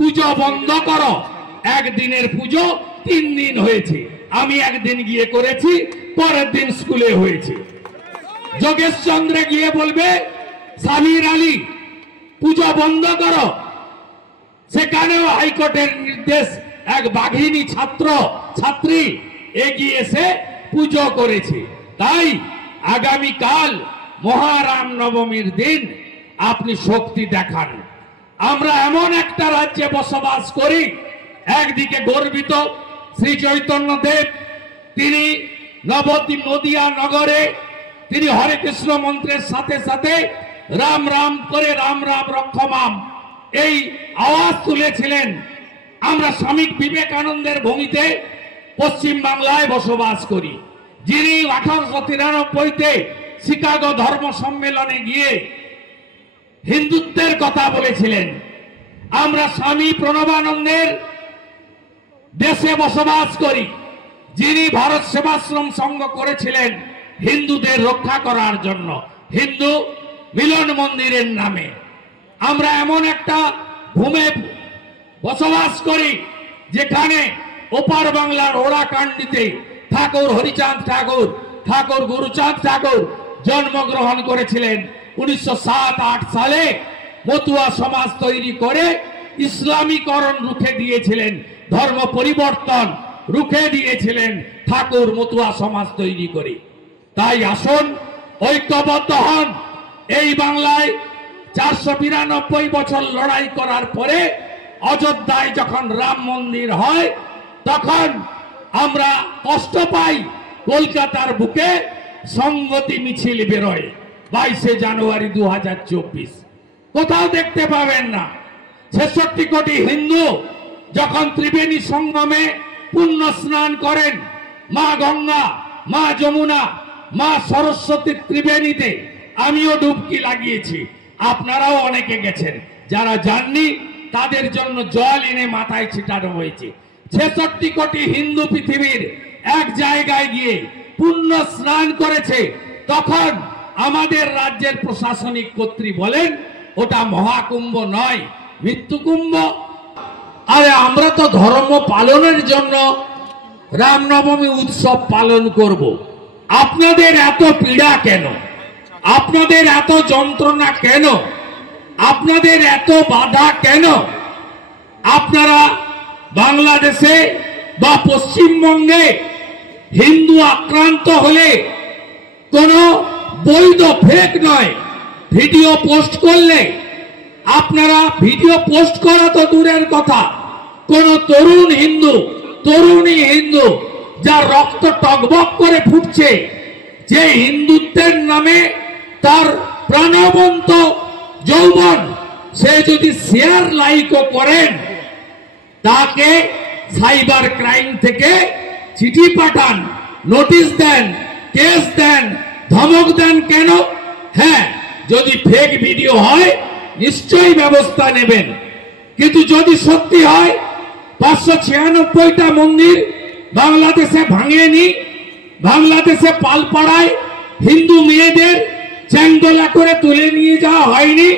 পুজো বন্ধ করো। একদিনের পুজো 3 দিন হয়েছে, আমি একদিন গিয়ে করেছি, পরের দিন স্কুলে হয়েছে। যোগেশ চন্দ্রে গিয়ে বলবে সামির আলী পুজো বন্ধ করো, সেখানেও হাইকোর্টের নির্দেশ, এক বাঘিনী ছাত্র ছাত্রী এগিয়ে এসে পুজো করেছে। তাই আগামীকাল মহারাম নবমীর দিন আপনি শক্তি দেখান। আমরা এমন একটা রাজ্যে বসবাস করি, একদিকে গর্বিত শ্রী চৈতন্য দেব, তিনি নদিয়া নগরে তিনি হরে কৃষ্ণ মন্ত্রের সাথে সাথে রাম রাম করে রাম রাম রক্ষমাম এই আওয়াজ তুলেছিলেন। আমরা স্বামী বিবেকানন্দের ভূমিতে পশ্চিম বাংলায় বসবাস করি, যিনি 1893-তে শিকাগো ধর্ম সম্মেলনে গিয়ে হিন্দুত্বের কথা বলেছিলেন। আমরা স্বামী প্রণবানন্দের দেশে বসবাস করি, যিনি ভারত সেবাশ্রম সংঘ করেছিলেন হিন্দুদের রক্ষা করার জন্য, হিন্দু মিলন মন্দিরের নামে। আমরা এমন একটা ভূমে বসবাস করি যেখানে ওপার বাংলার ওরাকান্ডিতে ঠাকুর হরিচাঁদ ঠাকুর, ঠাকুর গুরুচাঁদ ঠাকুর জন্মগ্রহণ করেছিলেন। 1907-8 সালে মতুয়া সমাজ তৈরি করে ইসলামীকরণ রুখে দিয়েছিলেন, ধর্ম পরিবর্তন রুখে দিয়েছিলেন ঠাকুর মতুয়া সমাজ তৈরি করে। তাই আসুন ঐক্যবদ্ধ হন। এই বাংলায় 492 বছর লড়াই করার পরে অযোধ্যায় যখন রাম মন্দির হয়, তখন আমরা কষ্ট পাই। কলকাতার বুকে সংগতি মিছিল বেরোয় 22শে জানুয়ারি 2024, কোথাও দেখতে পাবেন না। 66 কোটি হিন্দু যখন ত্রিবেণী সঙ্গমে পুণ্য স্নান করেন, মা গঙ্গা, মা যমুনা, মা সরস্বতী ত্রিবেণীতে আমিও ডুবকি লাগিয়েছি, আপনারাও অনেকে গেছেন। যারা যাননি তাদের জন্য জল এনে মাথায় ছিটানো হয়েছে। 66 কোটি হিন্দু পৃথিবীর এক জায়গায় গিয়ে পুণ্য স্নান করেছে। তখন আমাদের রাজ্যের প্রশাসনিক কর্তৃ বলেন ওটা মহাকুম্ভ নয়, মৃত্যুকুম্ভ। আরে আমরা তো ধর্ম পালনের জন্য রামনবমী উৎসব পালন করব। আপনাদের এত পীড়া কেন? আপনাদের এত যন্ত্রণা কেন? আপনাদের এত বাধা কেন? আপনারা বাংলাদেশে বা পশ্চিমবঙ্গে হিন্দু আক্রান্ত হলে কোনো বৈধ ফেক নয়, ভিডিও পোস্ট করলে আপনারা ভিডিও পোস্ট করা তো দূরের কথা, কোন তরুণ হিন্দু, তরুণী হিন্দু যার রক্ত টকবক করে ফুটছে, যে হিন্দুত্বের নামে তার প্রাণবন্ত যৌবন, সে যদি শেয়ার লাইকও করেন তাকে সাইবার ক্রাইম থেকে চিঠি পাঠান, নোটিশ দেন, কেস দেন, ধমক দেন। কেন? হ্যাঁ, যদি ফেক ভিডিও হয় নিশ্চয়ই ব্যবস্থা নেবেন, কিন্তু যদি সত্যি হয় 596টা মন্দির বাংলাদেশে ভাঙেনি, বাংলাদেশে পালপাড়ায় হিন্দু মেয়েদের চ্যাংদোলা করে তুলে নিয়ে যাওয়া হয়নি,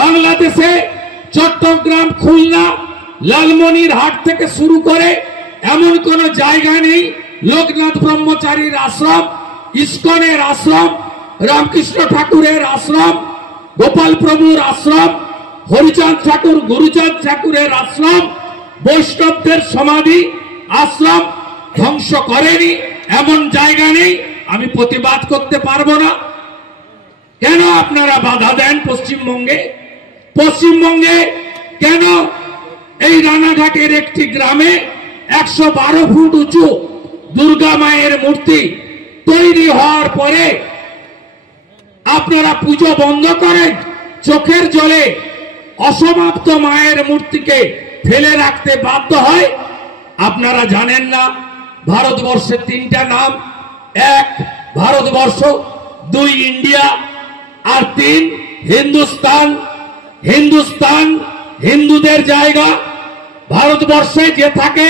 বাংলাদেশে চট্টগ্রাম, খুলনা, লালমনিরহাট থেকে শুরু করে এমন কোন জায়গা নেই, লোকনাথ ব্রহ্মচারীর আশ্রম, ইস্কনের আশ্রম, রামকৃষ্ণ ঠাকুরের আশ্রম, গোপাল প্রভুর আশ্রম, হরিচাঁদ ঠাকুর, গুরুচাঁদ ঠাকুরের আশ্রম, বৈষ্ণবদের সমাধি আশ্রম ধ্বংস করেনি, এমন জায়গা নেই। আমি প্রতিবাদ করতে পারবো না। কেন আপনারা বাধা দেন? পশ্চিমবঙ্গে কেন এই রানাঘাটের একটি গ্রামে 112 ফুট উঁচু দুর্গা মায়ের মূর্তি তৈরি হওয়ার পরে আপনারা পুজো বন্ধ করেন? চোখের জলে অসমাপ্ত মায়ের মূর্তিকে ফেলে রাখতে বাধ্য হয়। আপনারা জানেন না ভারতবর্ষের 3টা নাম, 1 ভারতবর্ষ, 2 ইন্ডিয়া, আর 3 হিন্দুস্তান। হিন্দুস্তান হিন্দুদের জায়গা। ভারতবর্ষে যে থাকে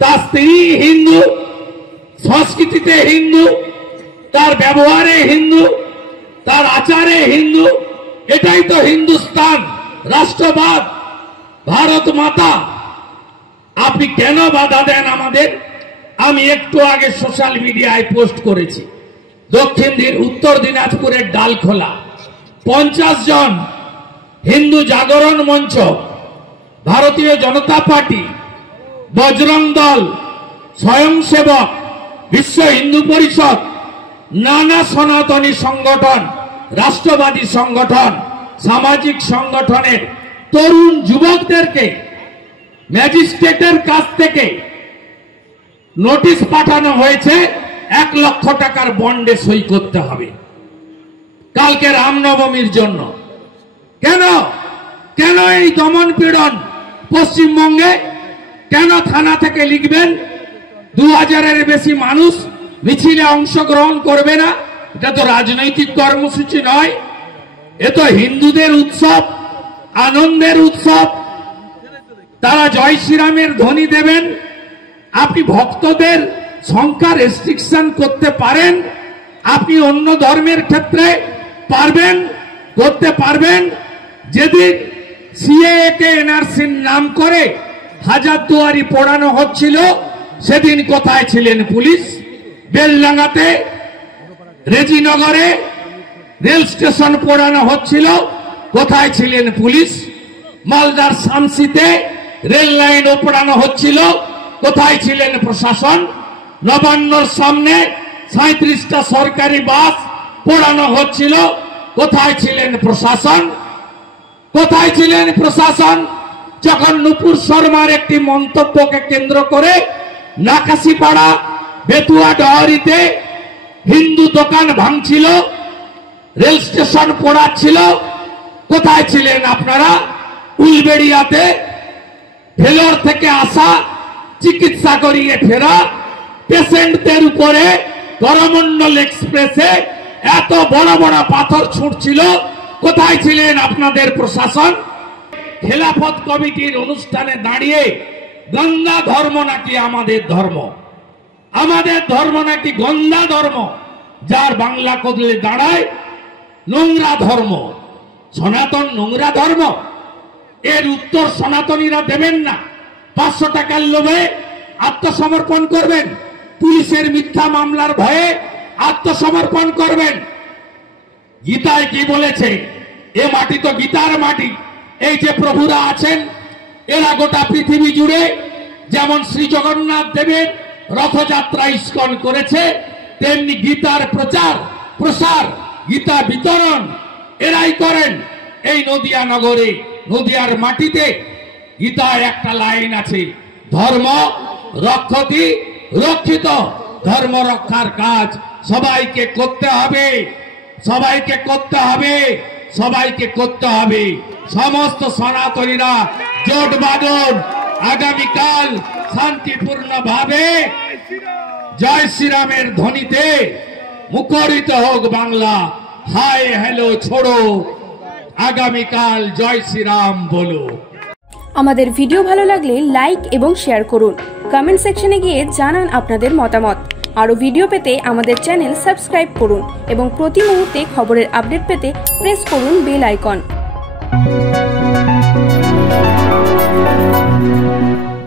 তার স্ত্রী হিন্দু, সংস্কৃতিতে হিন্দু, তার ব্যবহারে হিন্দু, তার আচারে হিন্দু। এটাই তো হিন্দুস্তান রাষ্ট্রবাদ। ভারত মাতা, আপনি কেন বাধা দেন আমাদের? আমি একটু আগে সোশ্যাল মিডিয়ায় পোস্ট করেছি, উত্তর দিনাজপুরের ডালখোলা 50 জন হিন্দু জাগরণ মঞ্চ, ভারতীয় জনতা পার্টি, বজরং দল, স্বয়ংসেবক, বিশ্ব হিন্দু পরিষদ, নানা সনাতনী সংগঠন, রাষ্ট্রবাদী সংগঠন, সামাজিক সংগঠনের তরুণ যুবকদেরকে ম্যাজিস্ট্রেটের কাছ থেকে নোটিশ পাঠানো হয়েছে 1 লক্ষ টাকার বন্ডে সই করতে হবে কালকে রামনবমীর জন্য। কেন কেন এই দমন পীড়ন পশ্চিমবঙ্গে? কেন থানা থেকে লিখবেন 2000-এর বেশি মানুষ মিছিলে অংশগ্রহণ করবে না? এটা তো রাজনৈতিক কর্মসূচি নয়, এ তো হিন্দুদের উৎসব, আনন্দের উৎসব। তারা জয় শ্রীরামের ধ্বনি দেবেন, আপনি ভক্তদের সংখ্যা রেস্ট্রিকশন করতে পারেন? আপনি অন্য ধর্মের ক্ষেত্রে পারবেন, করতে পারবেন? যেদিন সিএএ কে এনআরসির নাম করে হাজারদুয়ারি পোড়ানো হচ্ছিল, সেদিন কোথায় ছিলেন পুলিশ? বেলডাঙ্গাতে, রেজিনগরে রেল স্টেশন পোড়ানো হচ্ছিল, কোথায় ছিলেন পুলিশ? মালদার শামসিতে রেল লাইন পোড়ানো হচ্ছিল, কোথায় ছিলেন প্রশাসন? নবান্নর সামনে 37টা সরকারি বাস পোড়ানো হচ্ছিল, কোথায় ছিলেন প্রশাসন? কোথায় ছিলেন প্রশাসন? যখন নুপুর শর্মার একটি মন্তব্যকে কেন্দ্র করে নাকাশিপাড়া, বেতুয়া ডহরিতে হিন্দু দোকান ভাঙছিল, রেল স্টেশন পোড়াচ্ছিল, কোথায় ছিলেন আপনারা? উলবেড়িয়াতে ভেলোর থেকে আসা, চিকিৎসা করিয়ে ফেরা পেশেন্টদের উপরে করমণ্ডল এক্সপ্রেসে এত বড় বড় পাথর ছুটছিল, কোথায় ছিলেন আপনাদের প্রশাসন? খেলাফত কমিটির অনুষ্ঠানে দাঁড়িয়ে গন্দা ধর্ম নাকি আমাদের ধর্ম, আমাদের ধর্ম নাকি গন্দা ধর্ম, যার বাংলা কদলে দাঁড়ায় নোংরা ধর্ম। সনাতন নোংরা ধর্ম? এর উত্তর সনাতনীরা দেবেন না। 500 টাকার লোভে আত্মসমর্পণ করবেন, পুলিশের মিথ্যা মামলার ভয়ে আত্মসমর্পণ করবেন। গীতায় কি বলেছে? এ মাটি তো গীতার মাটি। এই যে প্রভুরা আছেন, এরা গোটা পৃথিবী জুড়ে যেমন শ্রী জগন্নাথ দেবের রথযাত্রা ইস্কন করেছে, তেমনি গীতার প্রচার প্রসার, গীতা বিতরণ এরাই করেন। এই নদিয়া নগরে, নদিয়ার মাটিতে গীতায় একটা লাইন আছে, ধর্ম রক্ষতি রক্ষিত। ধর্ম রক্ষার কাজ সবাইকে করতে হবে, সবাইকে করতে হবে, সবাইকে করতে হবে। সমস্ত সনাতনীরা জোট বাঁধুন, আগামীকাল শান্তিপূর্ণ ভাবে জয় শ্রীরামের ধ্বনিতে মুখরিত হোক বাংলা। হাই হ্যালো ছোড়ো, আগামীকাল জয় শ্রীরাম বলো। আমাদের ভিডিও ভালো লাগলে লাইক এবং শেয়ার করুন, কমেন্ট সেকশনে গিয়ে জানান আপনাদের মতামত। আরো ভিডিও পেতে আমাদের চ্যানেল সাবস্ক্রাইব করুন এবং প্রতি মুহূর্তে খবরের আপডেট পেতে প্রেস করুন বেল আইকন।